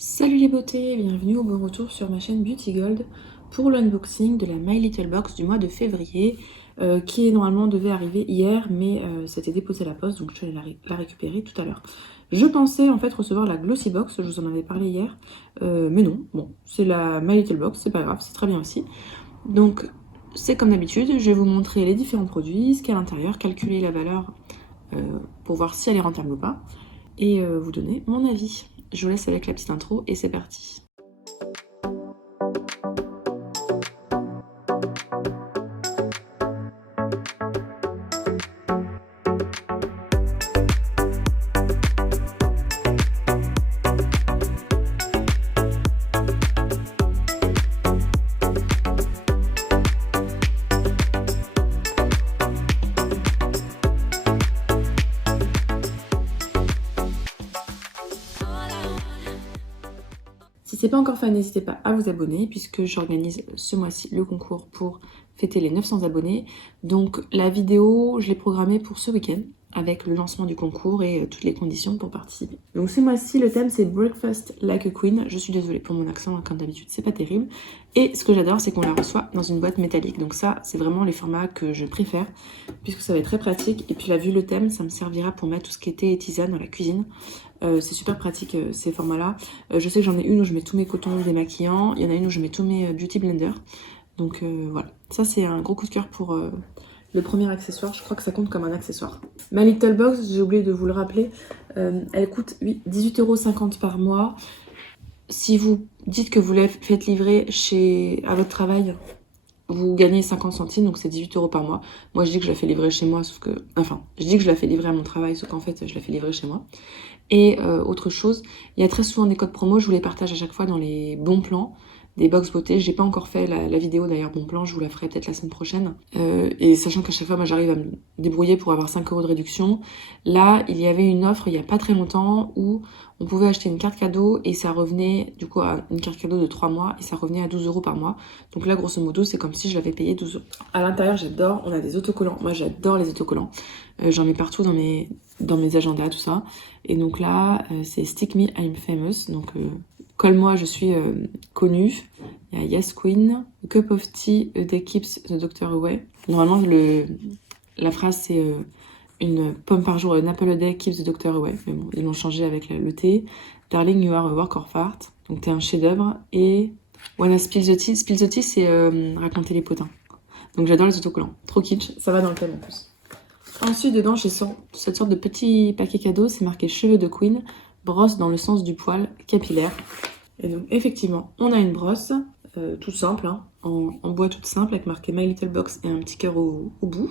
Salut les beautés, bienvenue au bon retour sur ma chaîne Beauty Gold pour l'unboxing de la My Little Box du mois de février qui normalement devait arriver hier mais c'était déposé à la poste donc je vais la récupérer tout à l'heure. Je pensais en fait recevoir la Glossy Box, je vous en avais parlé hier, mais non, bon c'est la My Little Box, c'est pas grave, c'est très bien aussi. Donc c'est comme d'habitude, je vais vous montrer les différents produits, ce qu'il y a à l'intérieur, calculer la valeur pour voir si elle est rentable ou pas et vous donner mon avis. Je vous laisse avec la petite intro et c'est parti. Si ce n'est pas encore fait, n'hésitez pas à vous abonner puisque j'organise ce mois-ci le concours pour fêter les 900 abonnés. Donc la vidéo, je l'ai programmée pour ce week-end avec le lancement du concours et toutes les conditions pour participer. Donc ce mois-ci, le thème c'est Breakfast Like a Queen. Je suis désolée pour mon accent, comme d'habitude, c'est pas terrible. Et ce que j'adore, c'est qu'on la reçoit dans une boîte métallique. Donc ça, c'est vraiment les formats que je préfère puisque ça va être très pratique. Et puis là, vu le thème, ça me servira pour mettre tout ce qui est thé et tisane dans la cuisine. C'est super pratique ces formats-là. Je sais que j'en ai une où je mets tous mes cotons démaquillants. Il y en a une où je mets tous mes beauty blenders. Donc voilà, ça c'est un gros coup de cœur pour le premier accessoire. Je crois que ça compte comme un accessoire. Ma Little Box, j'ai oublié de vous le rappeler, elle coûte 18,50 € par mois. Si vous dites que vous la faites livrer à votre travail, vous gagnez 50 centimes, donc c'est 18 € par mois. Moi, je dis que je la fais livrer chez moi, sauf que... Enfin, je dis que je la fais livrer à mon travail, sauf qu'en fait, je la fais livrer chez moi. Et autre chose, il y a très souvent des codes promo, je vous les partage à chaque fois dans les bons plans des box beauté. J'ai pas encore fait la vidéo d'ailleurs bon plan, je vous la ferai peut-être la semaine prochaine. Et sachant qu'à chaque fois, moi j'arrive à me débrouiller pour avoir 5 € de réduction. Là, il y avait une offre il y a pas très longtemps où on pouvait acheter une carte cadeau et ça revenait du coup à une carte cadeau de 3 mois et ça revenait à 12 € par mois. Donc là, grosso modo, c'est comme si je l'avais payé 12 €. À l'intérieur, j'adore, on a des autocollants. Moi, j'adore les autocollants. J'en ai partout dans mes agendas, tout ça. Et donc là, c'est Stick Me, I'm Famous. Donc, colle-moi, je suis connue. Il y a Yes Queen, A Cup of Tea, A Day Keeps the Doctor Away. Normalement, la phrase, c'est une pomme par jour, an apple a day keeps the doctor away. Mais bon, ils l'ont changé avec le thé. Darling, you are a work of art. Donc, t'es un chef-d'œuvre. Et Wanna Spill the Tea. Spill the Tea, c'est raconter les potins. Donc, j'adore les autocollants. Trop kitsch. Ça va dans le thème en plus. Ensuite, dedans, j'ai cette sorte de petit paquet cadeau. C'est marqué cheveux de Queen. Brosse dans le sens du poil capillaire. Et donc, effectivement, on a une brosse toute simple, hein, en bois toute simple, avec marqué My Little Box et un petit cœur au bout.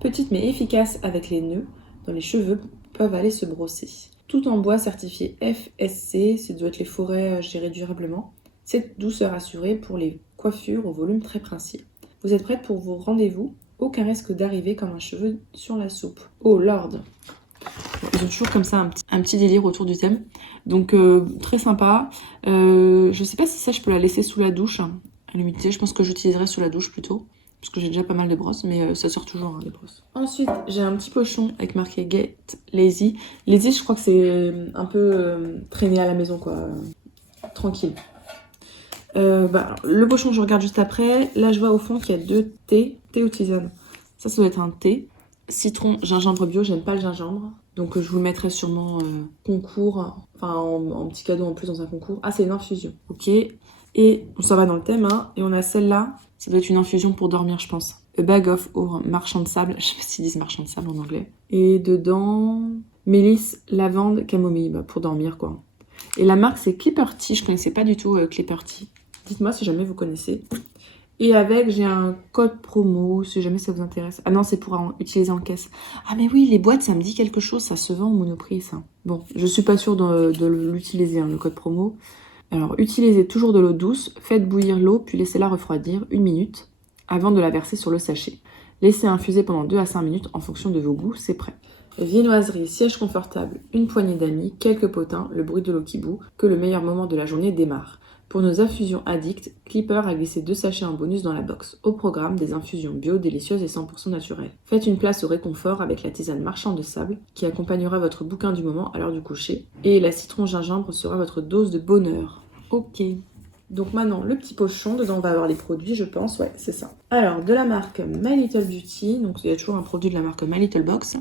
Petite mais efficace avec les nœuds dans les cheveux peuvent aller se brosser. Tout en bois certifié FSC, c'est doit être les forêts gérées durablement. Cette douceur assurée pour les coiffures au volume très princier. Vous êtes prête pour vos rendez-vous? Aucun risque d'arriver comme un cheveu sur la soupe. Oh Lord! Ils ont toujours comme ça un petit délire autour du thème. Donc très sympa. Je sais pas si ça je peux la laisser sous la douche. À l'humidité, je pense que j'utiliserai sous la douche plutôt. Parce que j'ai déjà pas mal de brosses, mais ça sort toujours hein, des brosses. Ensuite, j'ai un petit pochon avec marqué Get Lazy. Lazy, je crois que c'est un peu traîner à la maison, quoi. Tranquille. Le pochon, je regarde juste après. Là, je vois au fond qu'il y a 2 thés. Thé ou tisane. Ça doit être un thé. Citron, gingembre bio. J'aime pas le gingembre. Donc, je vous le mettrai sûrement concours. Enfin, en petit cadeau en plus dans un concours. Ah, c'est une infusion. Ok. Et ça va dans le thème, hein. Et on a celle-là. Ça doit être une infusion pour dormir, je pense. A bag of or marchand de sable. Je sais pas s'ils disent marchand de sable en anglais. Et dedans, mélisse, lavande, camomille. Bah, pour dormir, quoi. Et la marque, c'est Clipper Tea. Je connaissais pas du tout Clipper Tea. Dites-moi si jamais vous connaissez. Et avec, j'ai un code promo, si jamais ça vous intéresse. Ah non, c'est pour utiliser en caisse. Ah mais oui, les boîtes, ça me dit quelque chose. Ça se vend au Monoprix, ça. Bon, je suis pas sûre de l'utiliser, hein, le code promo. Alors, utilisez toujours de l'eau douce, faites bouillir l'eau, puis laissez-la refroidir 1 minute avant de la verser sur le sachet. Laissez infuser pendant 2 à 5 minutes en fonction de vos goûts, c'est prêt. Viennoiserie, siège confortable, une poignée d'amis, quelques potins, le bruit de l'eau qui bout, que le meilleur moment de la journée démarre. Pour nos infusions addicts, Clipper a glissé 2 sachets en bonus dans la box. Au programme, des infusions bio, délicieuses et 100% naturelles. Faites une place au réconfort avec la tisane marchand de sable qui accompagnera votre bouquin du moment à l'heure du coucher. Et la citron gingembre sera votre dose de bonheur. Ok. Donc maintenant, le petit pochon, dedans on va avoir les produits, je pense, ouais, c'est ça. Alors, de la marque My Little Beauty, donc il y a toujours un produit de la marque My Little Box.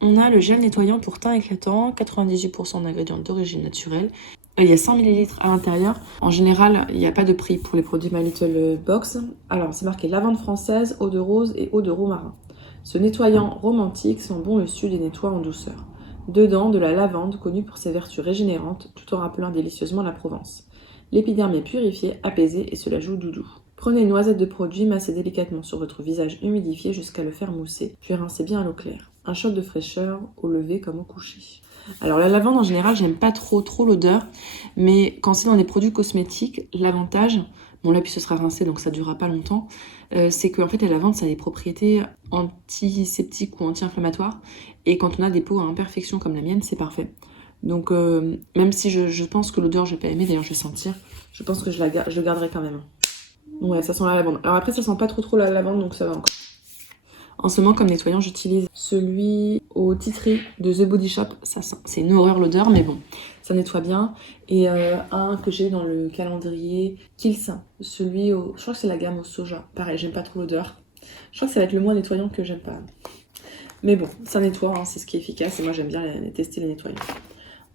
On a le gel nettoyant pour teint éclatant, 98% d'ingrédients d'origine naturelle. Il y a 100 ml à l'intérieur. En général, il n'y a pas de prix pour les produits My Little Box. Alors, c'est marqué lavande française, eau de rose et eau de romarin. Ce nettoyant romantique sent bon le sud et nettoie en douceur. Dedans, de la lavande, connue pour ses vertus régénérantes, tout en rappelant délicieusement la Provence. L'épiderme est purifié, apaisé et cela joue doudou. Prenez une noisette de produit, massez délicatement sur votre visage humidifié jusqu'à le faire mousser, puis rincez bien à l'eau claire. Un shot de fraîcheur au lever comme au coucher. Alors la lavande en général, j'aime pas trop l'odeur, mais quand c'est dans des produits cosmétiques, l'avantage, bon là puis ce sera rincé donc ça durera pas longtemps, c'est qu'en fait la lavande ça a des propriétés antiseptiques ou anti-inflammatoires, et quand on a des peaux à imperfection comme la mienne, c'est parfait. Donc même si je pense que l'odeur je vais pas aimer, d'ailleurs je vais sentir, je pense que je le garderai quand même. Ouais, ça sent la lavande. Alors après ça sent pas trop la lavande, donc ça va encore. En ce moment, comme nettoyant, j'utilise celui au tea tree de The Body Shop. Ça sent, c'est une horreur l'odeur, mais bon, ça nettoie bien. Et un que j'ai dans le calendrier, Kiehl's, celui au... Je crois que c'est la gamme au soja. Pareil, j'aime pas trop l'odeur. Je crois que ça va être le moins nettoyant que j'aime pas. Mais bon, ça nettoie, hein, c'est ce qui est efficace. Et moi, j'aime bien tester les nettoyants.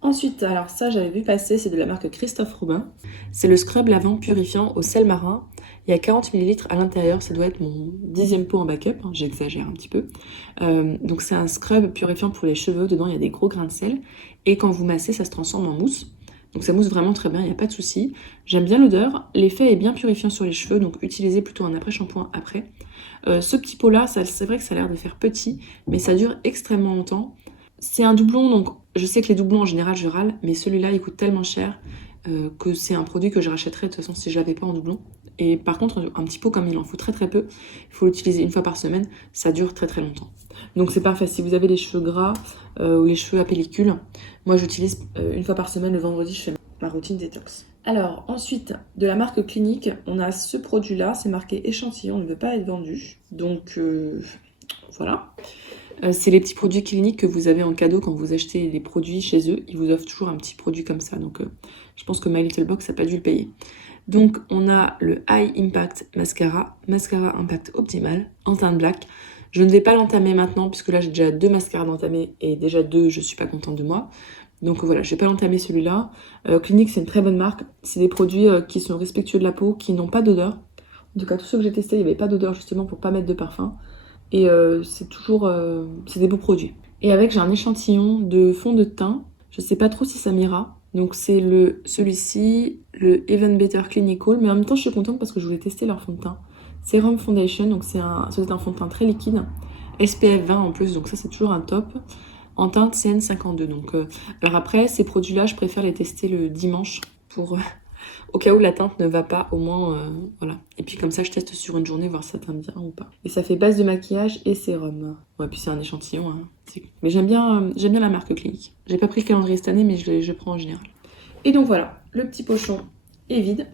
Ensuite, alors ça, j'avais vu passer, c'est de la marque Christophe Robin. C'est le scrub lavant purifiant au sel marin. Il y a 40 ml à l'intérieur, ça doit être mon 10e pot en backup, hein, j'exagère un petit peu. Donc c'est un scrub purifiant pour les cheveux, dedans il y a des gros grains de sel. Et quand vous massez, ça se transforme en mousse. Donc ça mousse vraiment très bien, il n'y a pas de souci. J'aime bien l'odeur, l'effet est bien purifiant sur les cheveux, donc utilisez plutôt un après-shampoing après. Ce petit pot-là, c'est vrai que ça a l'air de faire petit, mais ça dure extrêmement longtemps. C'est un doublon, donc je sais que les doublons en général je râle, mais celui-là il coûte tellement cher que c'est un produit que je rachèterais de toute façon si je l'avais pas en doublon. Et par contre, un petit pot comme il en faut très peu, il faut l'utiliser une fois par semaine, ça dure très longtemps. Donc c'est parfait, si vous avez les cheveux gras ou les cheveux à pellicule, moi j'utilise une fois par semaine, le vendredi je fais ma routine détox. Alors ensuite, de la marque Clinique, on a ce produit-là, c'est marqué échantillon, ne veut pas être vendu, donc voilà. C'est les petits produits cliniques que vous avez en cadeau quand vous achetez des produits chez eux. Ils vous offrent toujours un petit produit comme ça. Donc je pense que My Little Box n'a pas dû le payer. Donc on a le High Impact Mascara, Mascara Impact Optimal, en teinte black. Je ne vais pas l'entamer maintenant puisque là j'ai déjà 2 mascaras d'entamer et déjà 2, je suis pas contente de moi. Donc voilà, je vais pas l'entamer celui-là. Clinique, c'est une très bonne marque. C'est des produits qui sont respectueux de la peau, qui n'ont pas d'odeur. En tout cas, tous ceux que j'ai testés, il n'y avait pas d'odeur justement pour pas mettre de parfum. Et c'est toujours c'est des beaux produits. Et avec, j'ai un échantillon de fond de teint. Je sais pas trop si ça m'ira. Donc c'est celui-ci, le Even Better Clinical. Mais en même temps, je suis contente parce que je voulais tester leur fond de teint. Serum Foundation, donc c'est un fond de teint très liquide. SPF 20 en plus, donc ça c'est toujours un top. En teinte CN52. Donc, alors après, ces produits-là, je préfère les tester le dimanche pour... au cas où la teinte ne va pas, au moins, voilà. Et puis comme ça, je teste sur une journée, voir si ça teinte bien ou pas. Et ça fait base de maquillage et sérum. Ouais, puis c'est un échantillon. Hein. Mais j'aime bien la marque Clinique. J'ai pas pris le calendrier cette année, mais je prends en général. Et donc voilà, le petit pochon est vide.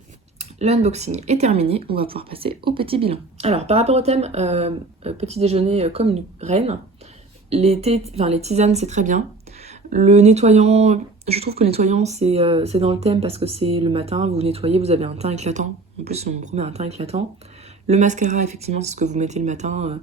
L'unboxing est terminé. On va pouvoir passer au petit bilan. Alors, par rapport au thème petit déjeuner comme une reine, les tisanes, c'est très bien. Le nettoyant, je trouve que le nettoyant, c'est dans le thème parce que c'est le matin, vous nettoyez, vous avez un teint éclatant. En plus, on me promet un teint éclatant. Le mascara, effectivement, c'est ce que vous mettez le matin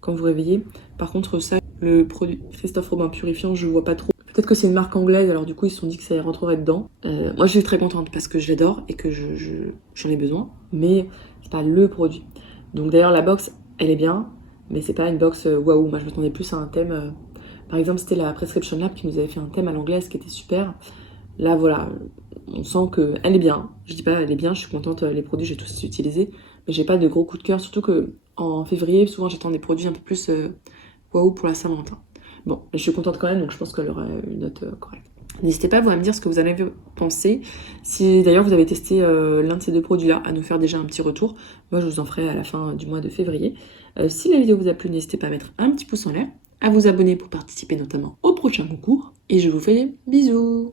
quand vous réveillez. Par contre, ça, le produit Christophe Robin purifiant, je vois pas trop. Peut-être que c'est une marque anglaise, alors du coup, ils se sont dit que ça rentrerait dedans. Moi, je suis très contente parce que je l'adore et que j'en ai besoin, mais c'est pas le produit. Donc d'ailleurs, la box, elle est bien, mais c'est pas une box waouh. Moi, je m'attendais plus à un thème... Par exemple, c'était la Prescription Lab qui nous avait fait un thème à l'anglaise qui était super. Là, voilà, on sent qu'elle est bien. Je dis pas elle est bien, je suis contente, les produits, j'ai tous utilisés. Mais j'ai pas de gros coup de cœur, surtout qu'en février, souvent, j'attends des produits un peu plus waouh pour la Saint-Valentin. Bon, je suis contente quand même, donc je pense qu'elle aura une note correcte. N'hésitez pas, vous, à me dire ce que vous en avez pensé. Si d'ailleurs vous avez testé l'un de ces 2 produits-là, à nous faire déjà un petit retour. Moi, je vous en ferai à la fin du mois de février. Si la vidéo vous a plu, n'hésitez pas à mettre un petit pouce en l'air, à vous abonner pour participer notamment au prochain concours. Et je vous fais des bisous!